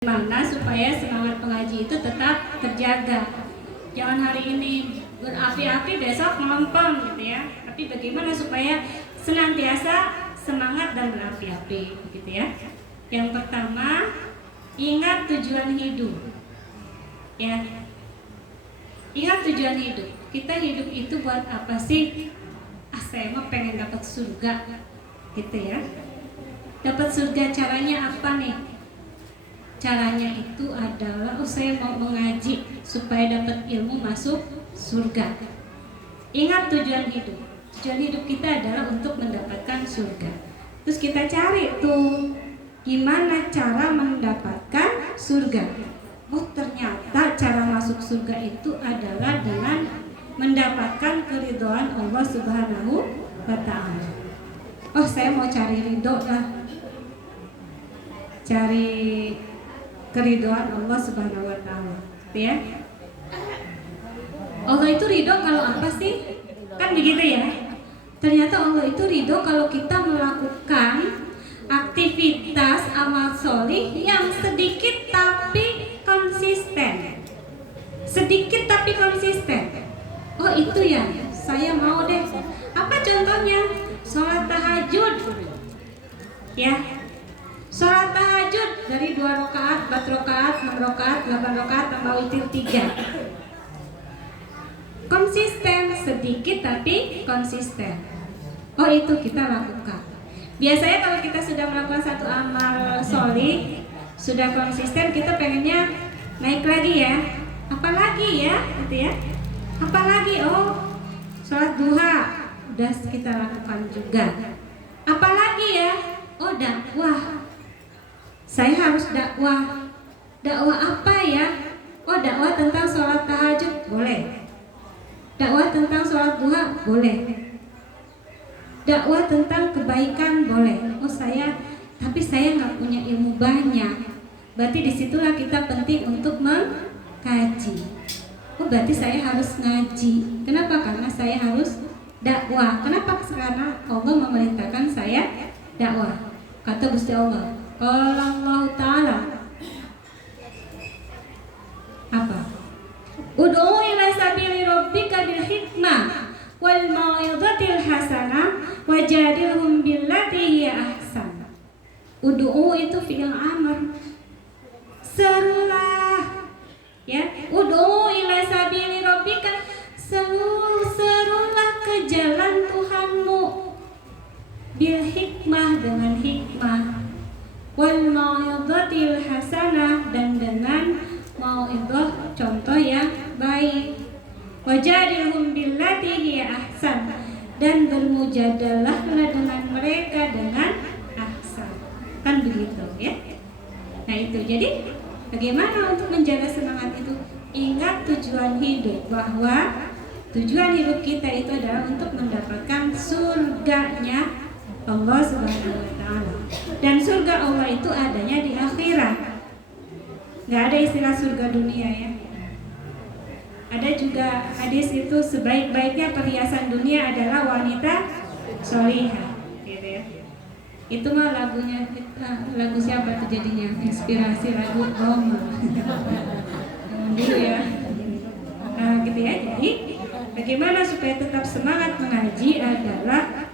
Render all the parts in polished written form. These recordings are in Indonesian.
Mana supaya semangat pengaji itu tetap terjaga. Jangan hari ini berapi-api, besok melempem gitu ya. Tapi bagaimana supaya senantiasa semangat dan berapi-api gitu ya. Yang pertama, ingat tujuan hidup. Ya. Ingat tujuan hidup. Kita hidup itu buat apa sih? Saya mah pengen dapat surga. Gitu ya. Dapat surga caranya apa nih? Caranya itu adalah saya mau mengaji supaya dapat ilmu masuk surga. Ingat tujuan hidup. Tujuan hidup kita adalah untuk mendapatkan surga. Terus kita cari tuh gimana cara mendapatkan surga. Oh ternyata cara masuk surga itu adalah dengan mendapatkan keridhaan Allah Subhanahu wa Ta'ala. Oh saya mau cari ridho lah. Cari keridhaan Allah Subhanahu wa Ta'ala, ya. Allah itu ridho kalau apa sih? Kan begitu ya. Ternyata Allah itu ridho kalau kita melakukan aktivitas amal solih yang sedikit tapi konsisten. Sedikit tapi konsisten. Oh itu ya, saya mau deh. Apa contohnya? Sholat tahajud. Ya. Sholat tahajud dari 2 rakaat, 4 rakaat, 6 rakaat, 8 rakaat, tambah witir 3. Konsisten, sedikit tapi konsisten. Oh itu kita lakukan. Biasanya kalau kita sudah melakukan satu amal solih, sudah konsisten, kita pengennya naik lagi ya. Apalagi ya, gitu ya. Apalagi, oh sholat duha, udah kita lakukan juga. Apalagi ya, oh dakwah. Saya harus dakwah. Dakwah apa ya? Oh dakwah tentang sholat tahajud, boleh. Dakwah tentang sholat duha, boleh. Dakwah tentang kebaikan, boleh. Oh tapi saya nggak punya ilmu banyak. Berarti disitulah kita penting untuk mengkaji. Oh berarti saya harus ngaji. Kenapa? Karena saya harus dakwah. Kenapa? Karena Allah memerintahkan saya dakwah. Kata Gusti Allah. Qala Allah Ta'ala apa? Ud'u ila sabili rabbika bil hikmah wal mau'izatil hasanah wajadilhum billati hiya ahsan. Ud'u itu fi'il amr. Serulah. Ya, ud'u ila sabili rabbika, serulah ke jalan Tuhanmu bil hikmah, dengan hikmah, wal mau'izatil hasanah, dan dengan mau'izah contoh yang baik, wajadilhum billati hiya ahsan, dan bermujadalahlah dengan mereka dengan ahsan. Kan begitu ya. Nah itu jadi bagaimana untuk menjaga semangat itu? Ingat tujuan hidup, bahwa tujuan hidup kita itu adalah untuk mendapatkan surganya Allah Subhanahu wa Ta'ala. Dan surga Allah itu adanya di akhirat. Gak ada istilah surga dunia ya. Ada juga hadis itu, sebaik-baiknya perhiasan dunia adalah wanita sholihah, gitu ya. Itu mah lagunya lagu siapa tuh jadinya? Inspirasi lagu Roma. Dulu ya. Nah, gitu ya. Jadi bagaimana supaya tetap semangat mengaji adalah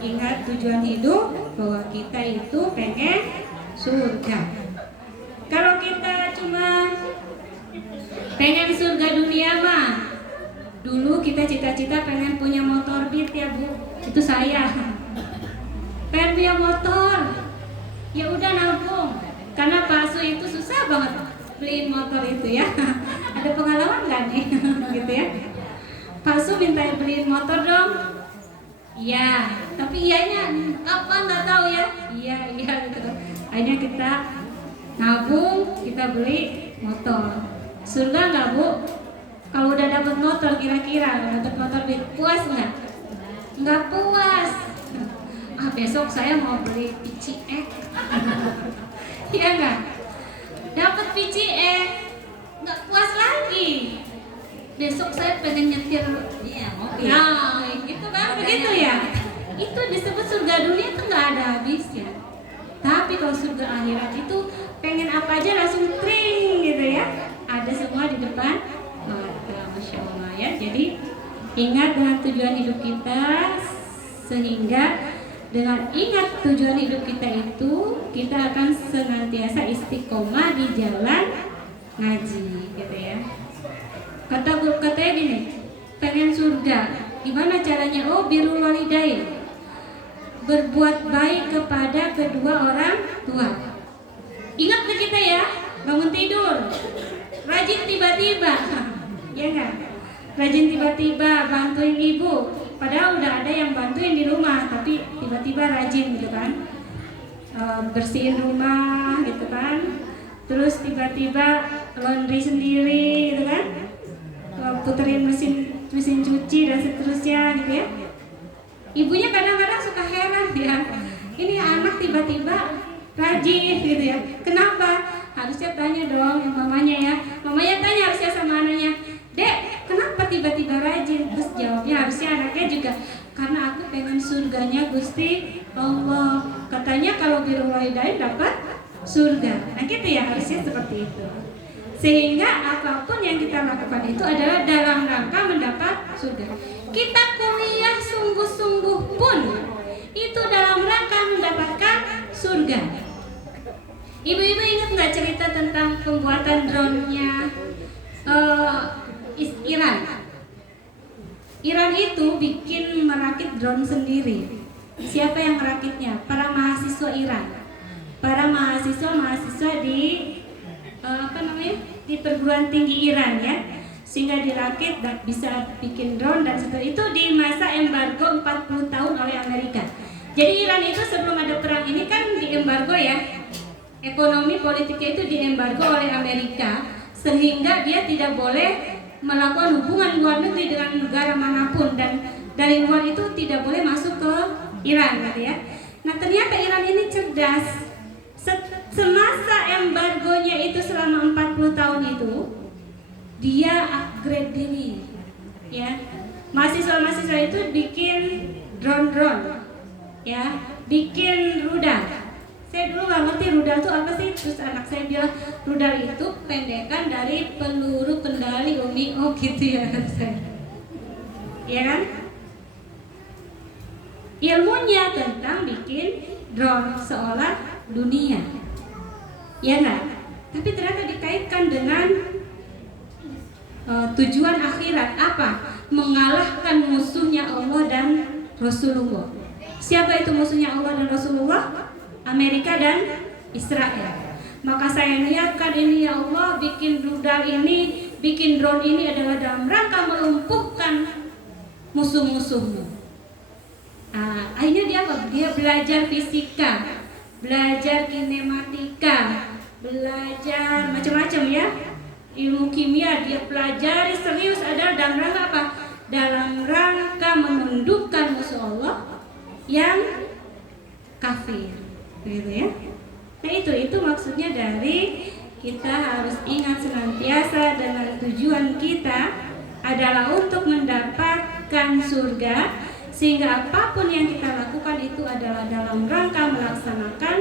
ingat tujuan hidup, bahwa kita itu pengen surga. Kalau kita cuma pengen surga dunia mah, dulu kita cita-cita pengen punya motor Beat ya Bu. Itu saya. Pengen punya motor. Ya udah nabung. Karena Pak Su itu susah banget beliin motor itu ya. Ada pengalaman nggak nih? Gitu ya. Pak Su minta beliin motor dong. Iya, tapi iyanya apa nggak tahu ya. Iya gitu. Akhirnya kita nabung, kita beli motor. Surga nggak Bu? Kalau udah dapat motor, kira-kira dapat motor puas nggak? Nggak puas. Besok saya mau beli PCX. Iya nggak? Dapat PCX, nggak puas lagi. Besok saya pengen nyetir mobil. Nah, gitu kan, begitu ya. Itu disebut surga dunia itu nggak ada habisnya. Tapi kalau surga akhirat itu pengen apa aja langsung tring gitu ya, ada semua di depan mata, Masya Allah ya. Jadi ingat dengan tujuan hidup kita, sehingga dengan ingat tujuan hidup kita itu, kita akan senantiasa istiqomah di jalan ngaji gitu ya. Katanya gini, pengen surga, gimana caranya? Oh, birrul walidain, berbuat baik kepada kedua orang tua. Ingat ke kita ya, bangun tidur rajin tiba-tiba ya enggak? Rajin tiba-tiba bantuin ibu, padahal udah ada yang bantuin di rumah, tapi tiba-tiba rajin gitu kan, bersihin rumah gitu kan, terus tiba-tiba laundry sendiri gitu kan, puterin mesin cuci dan seterusnya gitu ya. Ibunya kadang-kadang suka heran ya, ini anak tiba-tiba rajin gitu ya, kenapa? Harusnya tanya dong yang mamanya ya, mamanya tanya harusnya sama anaknya, Dek, kenapa tiba-tiba rajin? Terus jawabnya harusnya anaknya juga, karena aku pengen surganya Gusti Allah. Katanya kalau birrul walidain dapat surga. Nah gitu ya, harusnya seperti itu. Sehingga apapun yang kita lakukan itu adalah dalam rangka mendapat surga. Kita kuliah sungguh-sungguh pun itu dalam rangka mendapatkan surga. Ibu-ibu ingat nggak cerita tentang pembuatan drone-nya Iran? Iran itu bikin merakit drone sendiri. Siapa yang merakitnya? Para mahasiswa Iran. Para mahasiswa di di perguruan tinggi Iran ya, sehingga dirakit dan bisa bikin drone, dan setelah itu di masa embargo 40 tahun oleh Amerika. Jadi Iran itu sebelum ada perang ini kan diembargo ya, ekonomi politiknya itu diembargo oleh Amerika, sehingga dia tidak boleh melakukan hubungan luar negeri dengan negara manapun, dan dari luar itu tidak boleh masuk ke Iran gitu ya. Nah ternyata Iran ini cerdas. Semasa embargonya itu selama 40 tahun itu, dia upgrade diri ya. Mahasiswa-mahasiswa itu bikin drone ya, bikin rudal. Saya dulu nggak ngerti rudal itu apa sih, terus anak saya bilang rudal itu pendekan dari peluru kendali Umi. Oh gitu ya anak saya, ya kan? Ilmunya tentang bikin drone seolah dunia, ya nggak? Tapi ternyata dikaitkan dengan tujuan akhirat apa? Mengalahkan musuhnya Allah dan Rasulullah. Siapa itu musuhnya Allah dan Rasulullah? Amerika dan Israel. Maka saya niatkan ini ya Allah, bikin rudal ini, bikin drone ini adalah dalam rangka melumpuhkan musuh-musuhmu. Akhirnya dia apa? Dia belajar fisika, belajar kinematika, belajar macam-macam ya, ilmu kimia dia pelajari serius, adalah dalam rangka apa? Dalam rangka menundukkan musuh Allah yang kafir, gitu ya. Nah itu maksudnya dari kita harus ingat senantiasa dengan tujuan kita adalah untuk mendapatkan surga, sehingga apapun yang kita lakukan itu adalah dalam rangka melaksanakan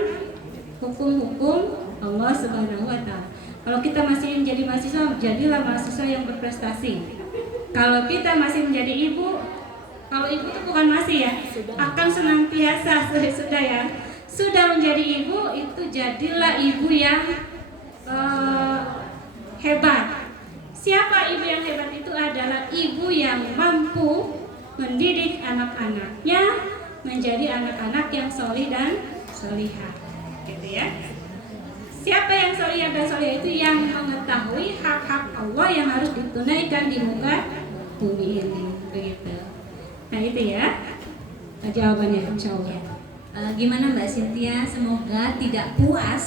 hukum-hukum Allah Subhanahu wa Ta'ala. Kalau kita masih menjadi mahasiswa, jadilah mahasiswa yang berprestasi. Kalau kita masih menjadi ibu, kalau ibu itu bukan masih ya, akan senantiasa sudah ya, sudah menjadi ibu itu jadilah ibu yang hebat. Siapa ibu yang hebat? Itu adalah ibu yang mampu mendidik anak-anaknya menjadi anak-anak yang solih dan solihah, gitu ya. Siapa yang solihah dan solihah? Itu yang mengetahui hak-hak Allah yang harus ditunaikan di muka bumi ini, begitu. Nah itu ya jawabannya, insya Allah. Gimana Mbak Cynthia? Semoga tidak puas